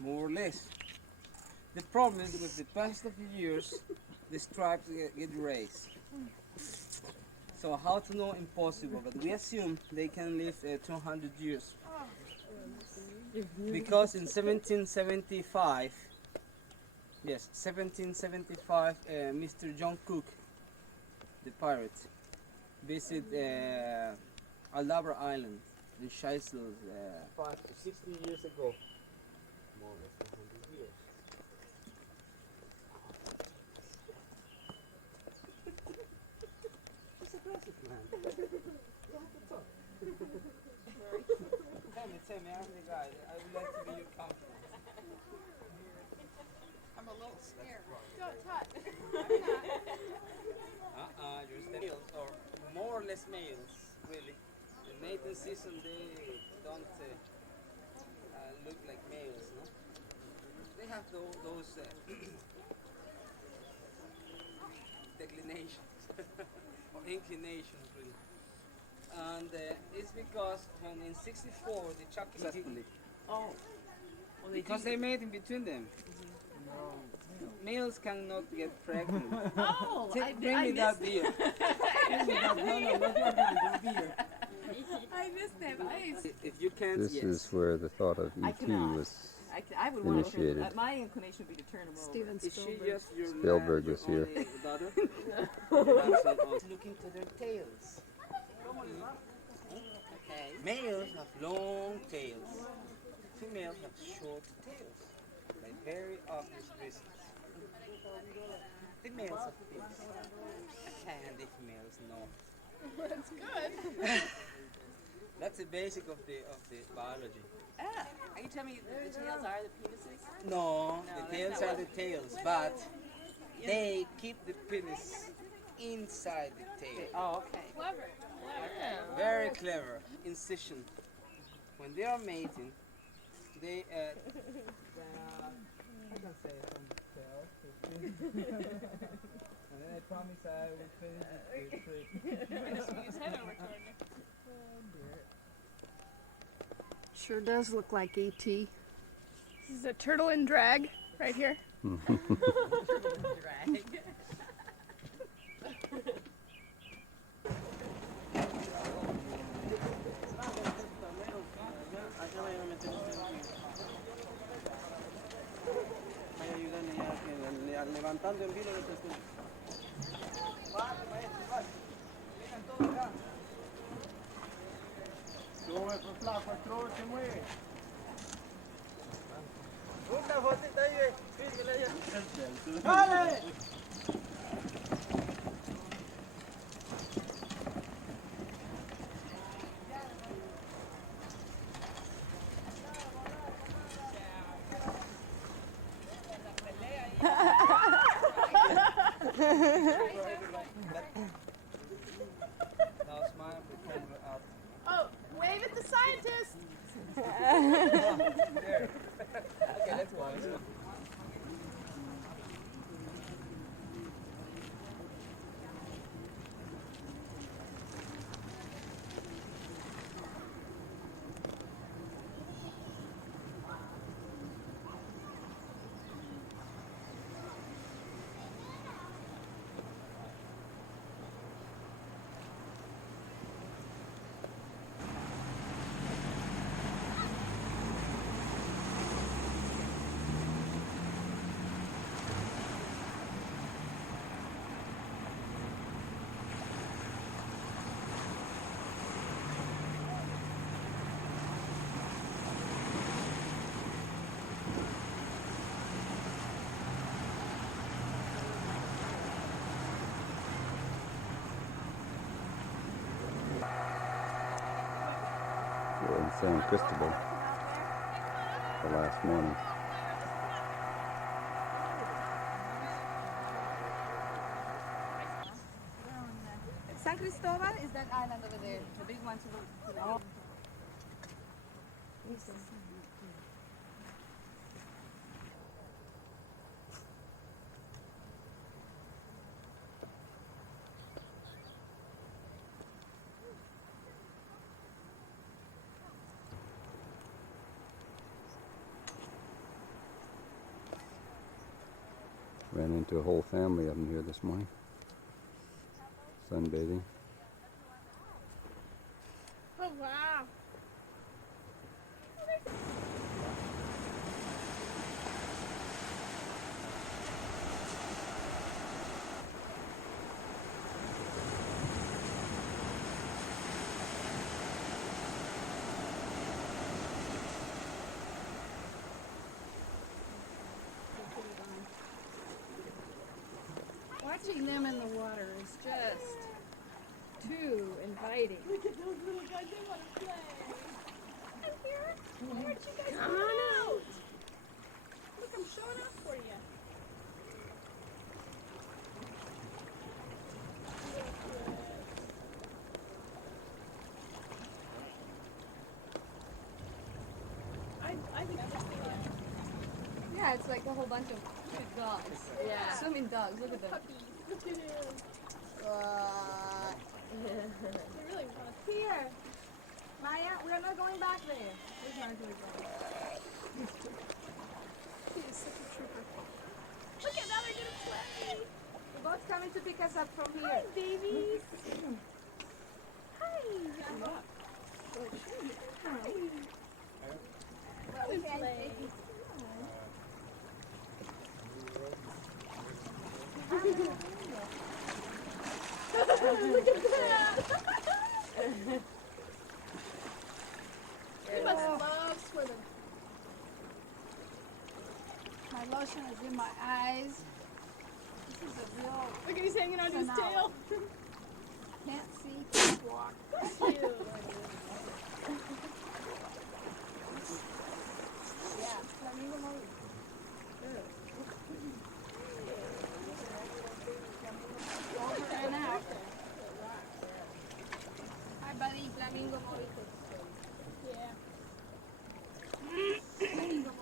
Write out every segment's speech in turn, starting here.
more or less. The problem is with the past of the years, the stripes get raised. So how to know? Impossible, but we assume they can live 200 years. Because in 1775, yes, 1775, Mr. John Cook, the pirate, visit Aldabra Island in Seychelles 5 to 60 years ago. More or less 100 years. It's aggressive, man. You have to talk. Tell me, I'm the guy. I would like to be your company. I'm a little scared. Don't touch. Just the males, or more or less males, really. In mating season, they don't look like males, no? They have those declinations or inclinations, really. And it's because when in '64 the Chuckies didn't, Oh. Well, because they mate in between them. Males cannot get pregnant. Oh, Bring me that beer. Bring me that, no, not your hand, the beer. I missed them. If you can't, This yes. is where the thought of I ET cannot. was I would want to turn. initiated. My inclination would be to turn them over. Steven Is she Spielberg. just your Spielberg was here. only daughter? Looking to their tails. Okay. Males have long tails. Females have short tails. By very obvious reasons. The males have fins. And the females no. That's good. That's the basic of the biology. Ah, are you telling me the tails are the penises? No, No, the that's tails not are what- the tails, but they keep the penis inside the tail. Oh, okay. Clever. Very clever incision. When they are mating, they I can say some tail. And then I promise I will finish the trip. Use head over toward you. Sure does look like ET. This is a turtle in drag right here. Drag. Levantando en vilo de textura. Vale, maestro, vale. Vengan todos acá. Sube, pues flaco, el troll se mueve. Una fotita ahí, fíjale allá. ¡Vale! Now smile, the camera out. Oh, wave at the scientist! There. Okay, let's go. We're in San Cristobal the last morning. San Cristobal is that island over there, the big one to the Ran into a whole family of them here this morning, sunbathing. Oh, wow. Watching them in the water is just too inviting. Look at those little guys, they want to play. I'm here. Why aren't you guys Come on out. Look, I'm showing up for you. I've never seen it. Yeah, it's like a whole bunch of cute dogs. Yeah. Swimming dogs, look at them. Puppies. Look at him. They're really fun. Here! Maya, we're not going back there. We're not going back. He is such a trooper. Look at now they're gonna play. The boat's coming to pick us up from Hi, here. babies. Hi. But we can't take it. Look at that. They must love swimming. My lotion is in my eyes. This is a real Look at he's hanging on to his Phenomenal. tail. can't see, can't walk. Cute. Yeah, flamingo mode. Over and out. Hi, buddy, flamingo mode. Yeah. Flamingo mode.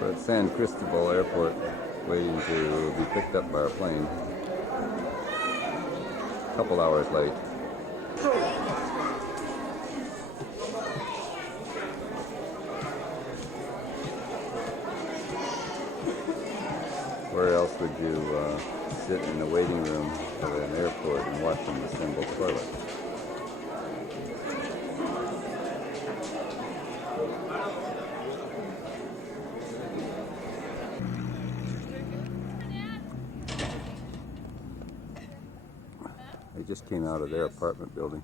We're at San Cristobal Airport waiting to be picked up by our plane. A couple hours late. Where else would you sit in the waiting room of an airport and watch them assemble toilets? They just came out of their apartment building.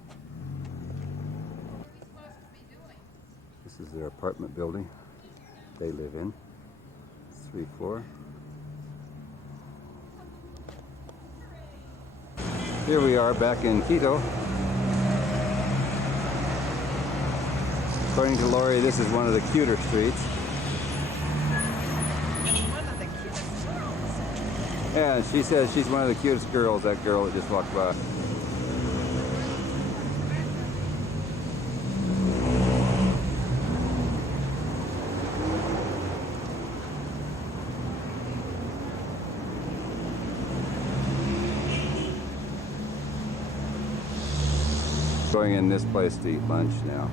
This is their apartment building they live in. 3 floor. Here we are back in Quito. According to Lori, this is one of the cuter streets. Yeah, she says she's one of the cutest girls, that girl that just walked by. Going in this place to eat lunch now.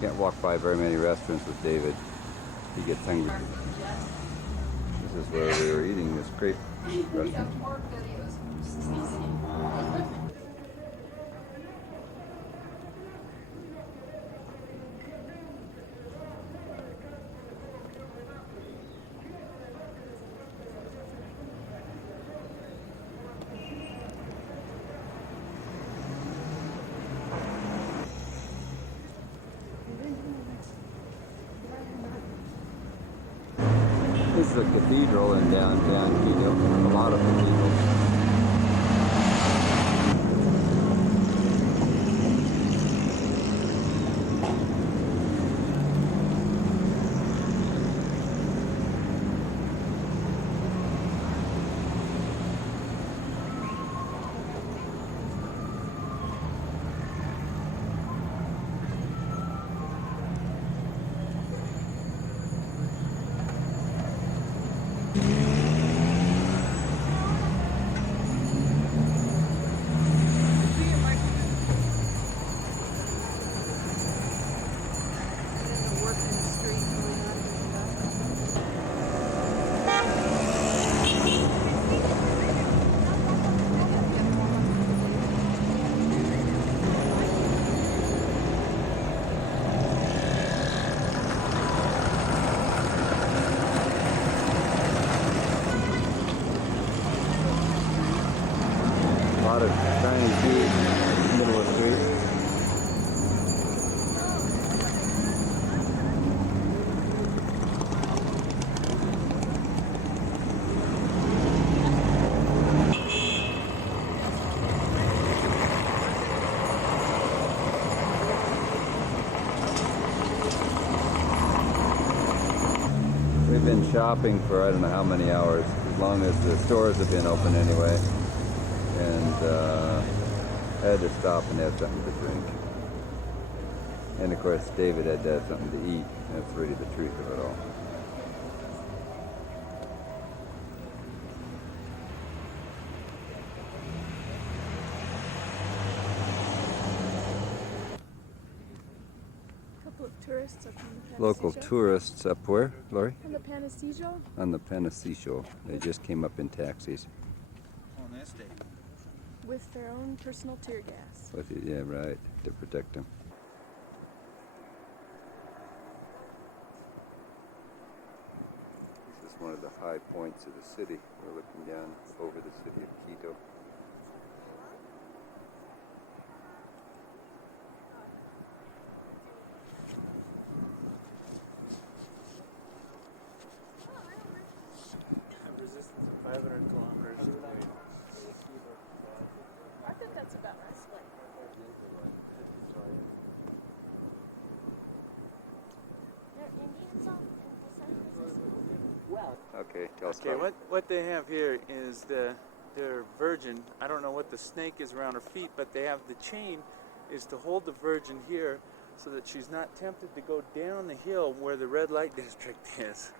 Can't walk by very many restaurants with David. He gets hungry. This is where we were eating, this crepe restaurant. This is a cathedral in downtown Quito. A lot of cathedrals. Chinese food, middle of the street. We've been shopping for I don't know how many hours, as long as the stores have been open anyway. And I had to stop and have something to drink. And of course, David had to have something to eat. That's really the truth of it all. Couple of tourists up on the Local Panasisho. tourists up where, Lori? On the Panasisho. On the Panasisho. They just came up in taxis. On that state. With their own personal tear gas. Yeah, right, to protect them. This is one of the high points of the city. We're looking down over the city of Quito. Resistance of 500 kilometers away. I think that's about right. Okay, tell us Okay, about what they have here is their virgin. I don't know what the snake is around her feet, but they have the chain is to hold the virgin here so that she's not tempted to go down the hill where the red light district is.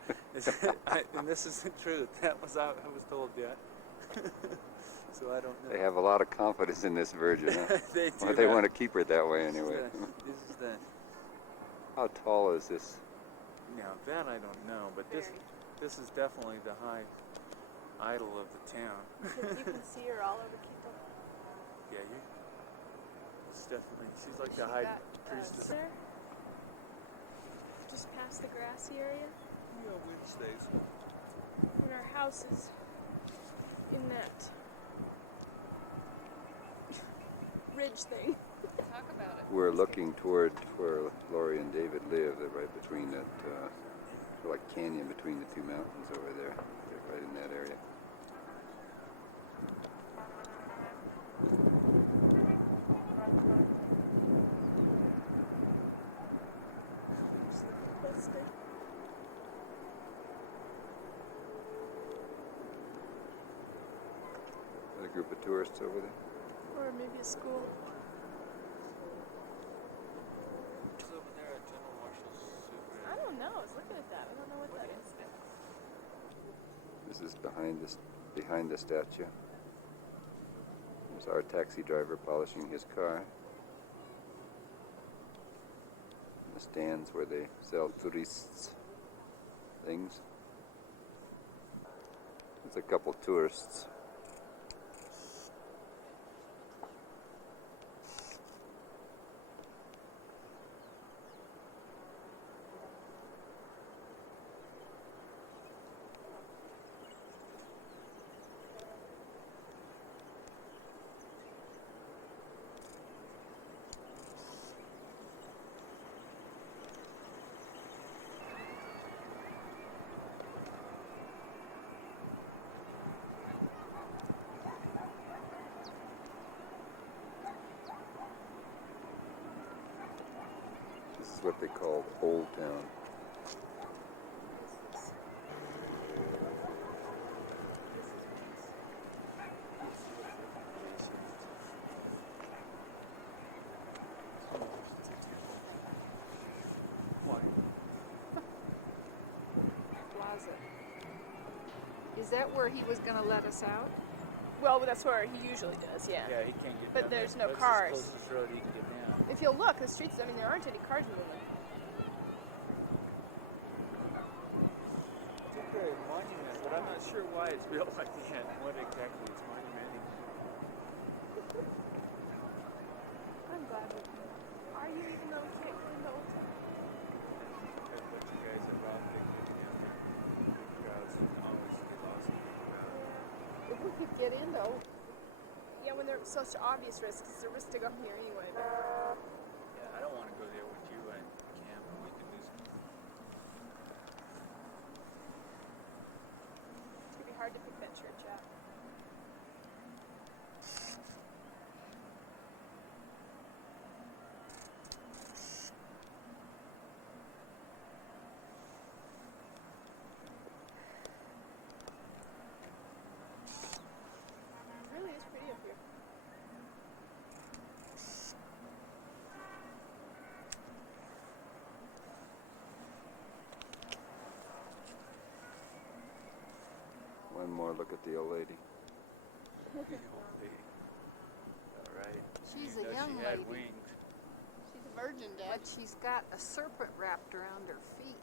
And this isn't true. That was I was told yet. So I don't know. They have a lot of confidence in this virgin, huh? They do. Well, they want to keep her that way This is anyway. This is the. How tall is this? Now that I don't know, but this is definitely the high idol of the town. You can see her all over Quito. Yeah, it's definitely, she's like She the high got, priestess. there, just past the grassy area. Yeah, Wednesdays. And our house is in that ridge thing. Talk about it. We're looking toward where Lori and David live. They're right between that, like canyon between the two mountains over there. They're right in that area. There's a group of tourists over there. Or maybe a school. She's over there at General Marshall's super. I don't know. I was looking at that. I don't know what that is. This is behind the statue. There's our taxi driver polishing his car. The stands where they sell tourists things. There's a couple tourists. This is what they call Old Town. Plaza. Is that where he was going to let us out? Well, that's where he usually does, yeah. Yeah, he can't get But down there's there. no That's cars. the closest road he can get down. If you'll look, the streets, I mean, there aren't any cars moving. It's a very monument, but I'm not sure why it's built like that. What exactly it's monumenting. I'm glad we can. Are you even though we can't go into Old Town? There's a bunch of guys that rob picnic down there. Big crowds always get lost in the crowd. If we could get in though. Yeah, when they're such obvious risks. It's a risk to go here anyway. But Yeah, I don't want to go there with you. I can't. We could lose me. it's gonna be hard to pick that church out. It really is pretty up here. One more look at the old lady. The old lady. All right. She's You a know young she had lady. wings. She's a virgin, Dad. But she's got a serpent wrapped around her feet.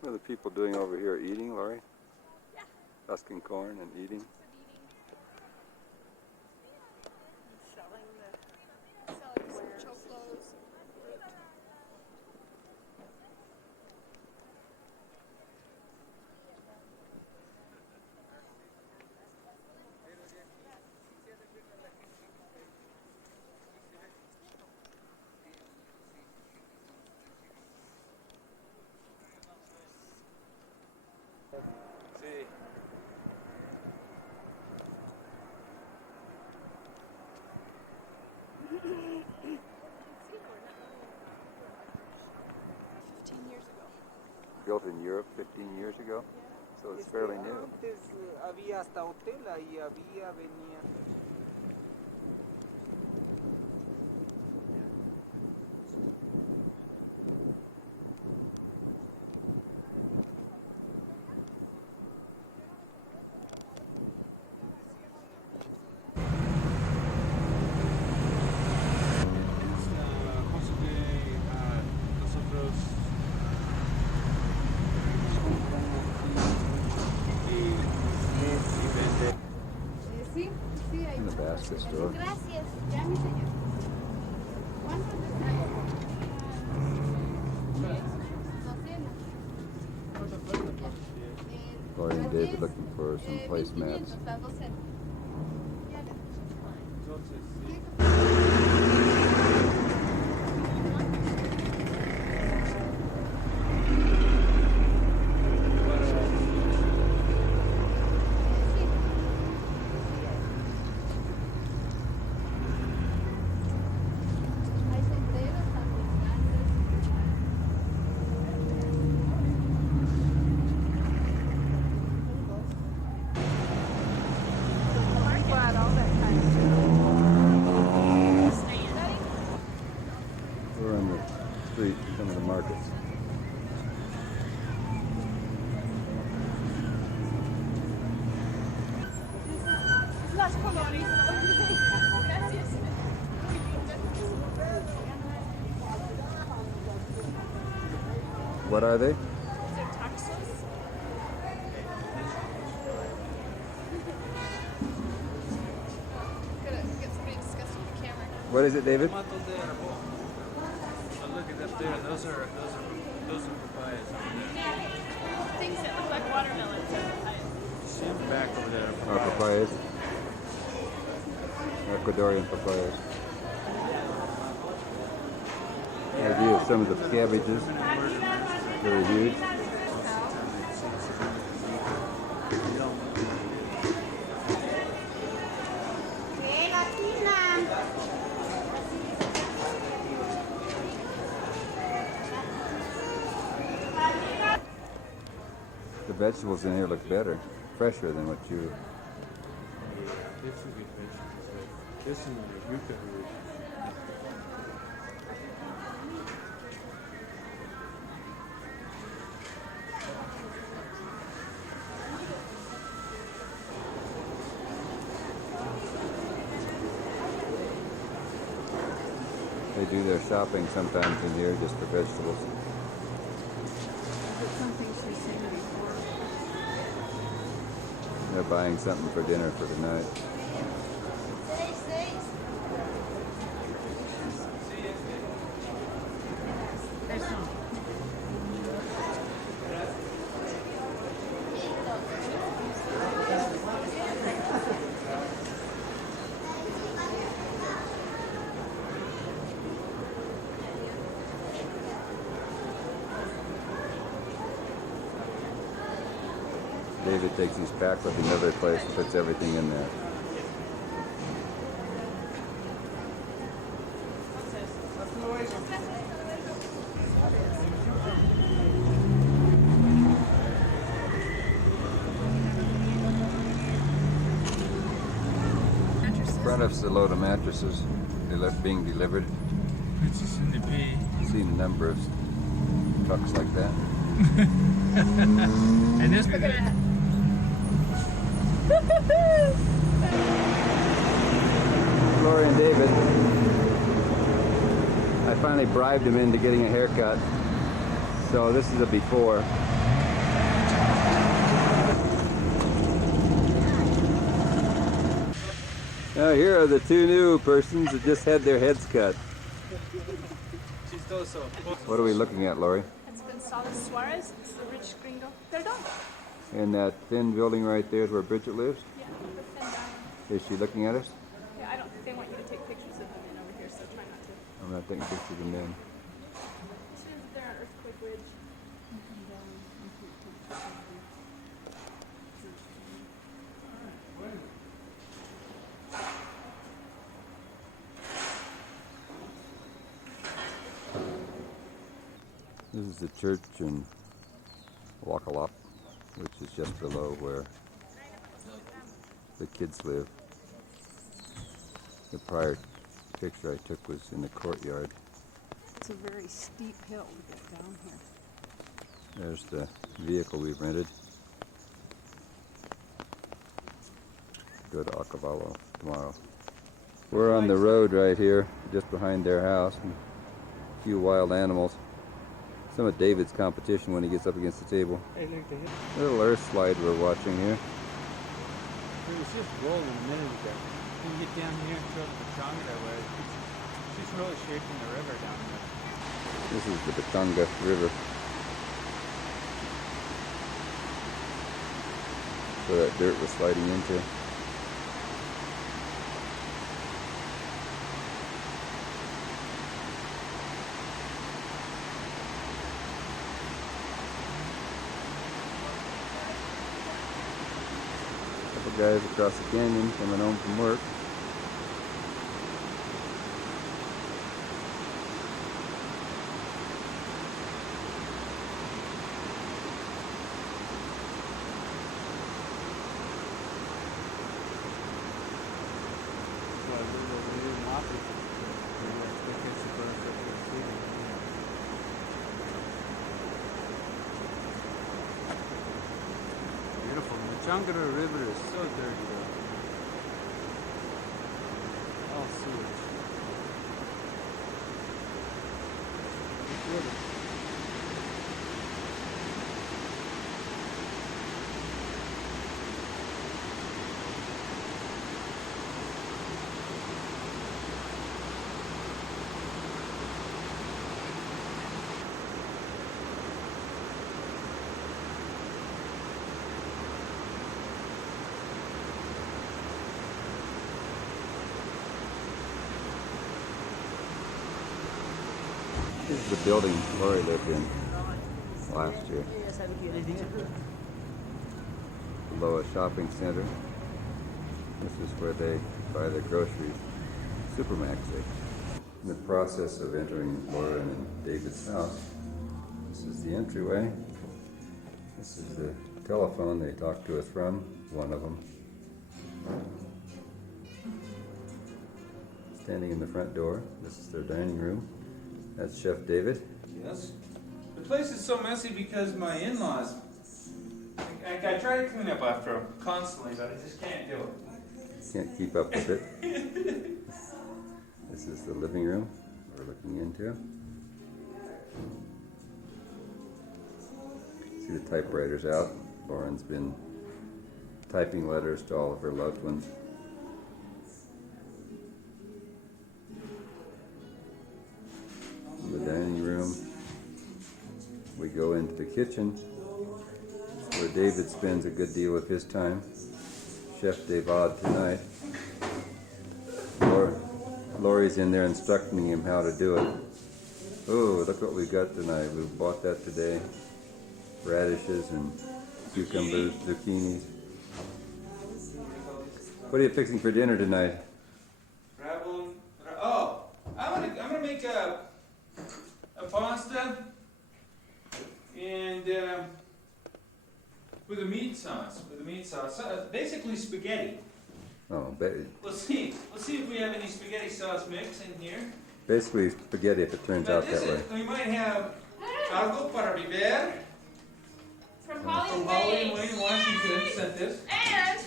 What are the people doing over here? Eating, Laurie? Yeah. Husking corn and eating? Selling some choclos. Fruit. See. See, we're not running 15 years ago. Built in Europe 15 years ago? So it's fairly new. Antes había hasta hotel ahí, venía. Nosotros y vender. Sí, sí, hay In the basket store. Gracias, ya mi señor. ¿Cuántos les traigo? 200. Laurie and David looking for some placemats. Las docenas. Entonces, sí. Hay sombreros también grandes. I'm glad all that kind of We're on the street, some of the markets. Las colonias. Gracias. What are they? Is it taxes? Gotta get somebody to discuss with the camera. What is it, David? Tomatos de árbol. Oh, look at up there. Those are papayas. Things that look like watermelons. See them back over there. Papayas. Ecuadorian papayas. Idea of some of the cabbages. Very huge. The vegetables in here look better, fresher than what you. This would be vegetables. This is the yuca root. do their shopping sometimes in here just for vegetables. It's something she's seen before. They're buying something for dinner for tonight. David takes his pack with another place and puts everything in there. In front of us, a load of mattresses being delivered. It's just in the bay. I've seen a number of trucks like that. And this Look at that. Lori and David, I finally bribed him into getting a haircut. So this is a before. Now here are the two new persons that just had their heads cut. What are we looking at, Lori? It's Gonzalez Suarez. It's the rich gringo. Perdón. In that thin building right there is where Bridget lives? Yeah, the thin down. Is she looking at us? Yeah, I don't think they want you to take pictures of them in over here, so try not to. I'm not taking pictures of them then. They're on Earthquake Ridge. This is the church in Wakalop, which is just below where the kids live. The prior picture I took was in the courtyard. It's a very steep hill to get down here. There's the vehicle we've rented. Go to Acapulco tomorrow. We're on the road right here, just behind their house, and a few wild animals. Some of David's competition when he gets up against the table. Little earth slide we're watching here. It was just rolling a minute ago. When you get down here and throw the Pachanga that way, it's just really shaping the river down there. This is the Batanga River. Where that dirt was sliding into. Couple guys across the canyon coming home from work. Beautiful. The Changara River is so dirty though. All sewage. Big river. This is the building Lori lived in last year. Below a shopping center. This is where they buy their groceries. Supermax. In the process of entering Laura and David's house, this is the entryway. This is the telephone they talk to us from, one of them. Standing in the front door. This is their dining room. That's Chef David. Yes. The place is so messy because my in-laws, I try to clean up after them constantly, but I just can't do it. Can't keep up with it. This is the living room. we're looking into. See the typewriter's out. Lauren's been typing letters to all of her loved ones. In the dining room, we go into the kitchen where David spends a good deal of his time. Chef David tonight. Lori's in there instructing him how to do it. Oh, look what we got tonight. We bought that today. Radishes and cucumbers, zucchinis. What are you fixing for dinner tonight? Oh, I'm gonna make a pasta and with a meat sauce. Basically spaghetti. Oh, Let's see if we have any spaghetti sauce mix in here. basically spaghetti if it turns out that way. We might have algo para beber. From From Holly Holly Wayne. Wayne, Washington, sent this. And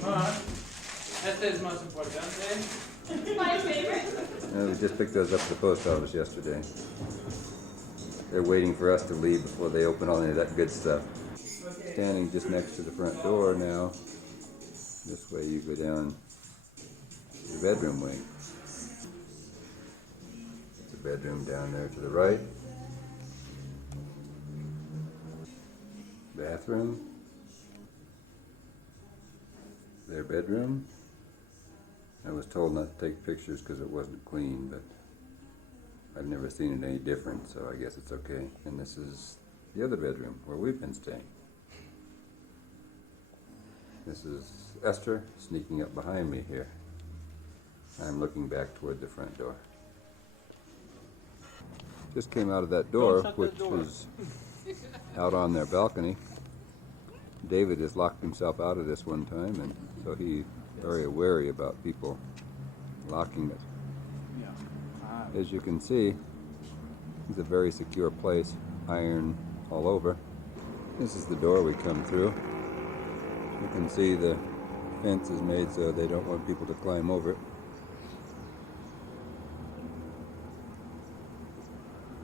Come on. Esta es más importante. my favorite. We just picked those up at the post office yesterday. They're waiting for us to leave before they open all any of that good stuff. Standing just next to the front door now. This way you go down the bedroom wing. There's a bedroom down there to the right. Bathroom. Their bedroom. I was told not to take pictures because it wasn't clean, but I've never seen it any different, so I guess it's okay. And this is the other bedroom where we've been staying. This is Esther sneaking up behind me here. I'm looking back toward the front door. Just came out of that door, which is out on their balcony. David has locked himself out of this one time, and so he's very wary about people locking it. As you can see, it's a very secure place, iron all over. This is the door we come through. You can see the fence is made so they don't want people to climb over it.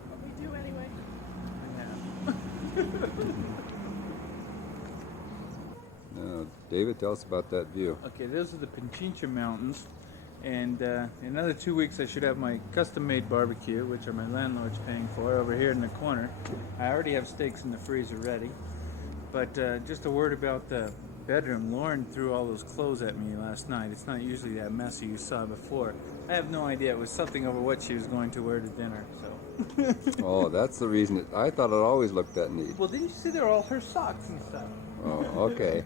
What we do anyway. Now, David, tell us about that view. Okay, those are the Pichincha Mountains, and in another 2 weeks I should have my custom-made barbecue, which are my landlord's paying for, over here in the corner. I already have steaks in the freezer ready, but just a word about the bedroom. Lauren threw all those clothes at me last night. It's not usually that messy you saw before. I have no idea. It was something over what she was going to wear to dinner, so. Oh, that's the reason. I thought it always looked that neat. Well, didn't you see they're all her socks and stuff? Oh, okay.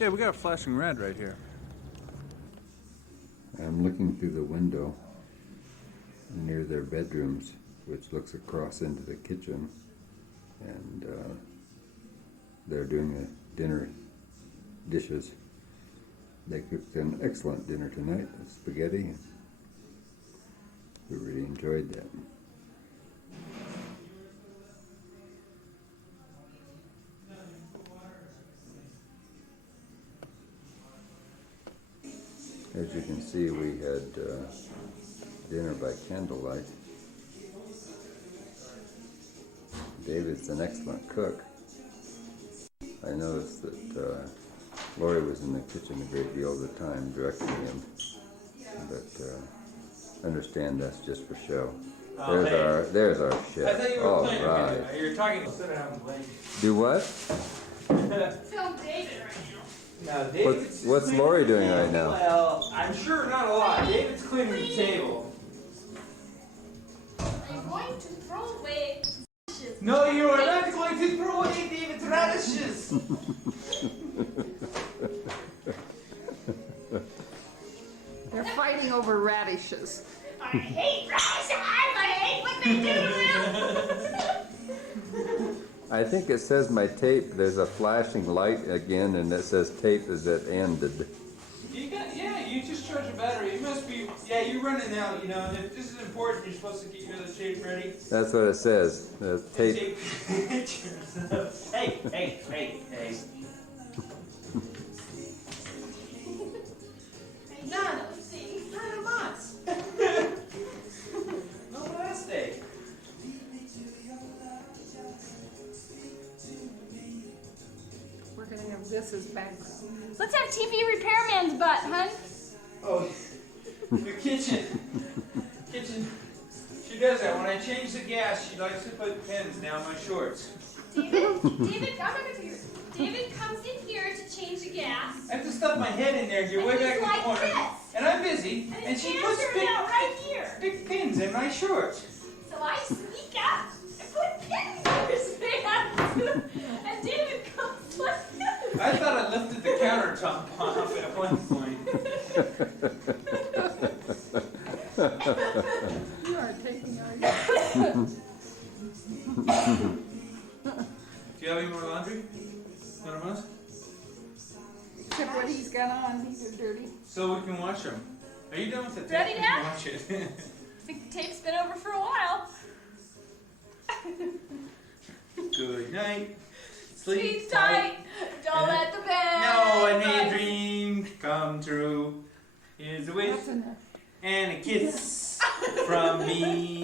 Yeah, we got a flashing red right here. I'm looking through the window near their bedrooms, which looks across into the kitchen, and they're doing the dinner dishes. They cooked an excellent dinner tonight, spaghetti. We really enjoyed that. As you can see, we had dinner by candlelight. David's an excellent cook. I noticed that Lori was in the kitchen a great deal of the time directing him, but understand that's just for show. There's our chef. I thought you were All playing right. video. You're talking instead of having played. Do what? Film David right now. No, David's What's cleaning Lori the doing table. right now? Well, I'm sure not a lot. David's cleaning the table. I'm going to throw away dishes. No, you are not going to throw away David's radishes. They're fighting over radishes. I hate radishes. I hate what they do to them. I think it says my tape, there's a flashing light again, and it says tape is at ended. You just charge a battery. You must be, you're running out, you know. If this is important, you're supposed to keep your other tape ready. That's what it says. Tape. Hey. this as background. Let's have TV repairman's butt, hun. Oh, the kitchen. Kitchen. She does that. When I change the gas, she likes to put pins down my shorts. David, I'm not gonna take it. David comes in here to change the gas. I have to stuff my head in there. You're And way he's back in the like corner. this. And I'm busy. And And his she hands puts are out right here. big pins in my shorts. So I sneak up and put pins in his pants. And David comes like this. I thought I lifted the countertop off at one point. You are taking our Do you have any more laundry? None of us? except what he's got on. These are dirty. So we can wash them. Are you done with the tape? Ready We now? can wash it. I think the tape's been over for a while. Good night. Sleep tight. Don't let the bed. No, I made a rise. dream come true. Here's a wish That's enough. and a kiss from me.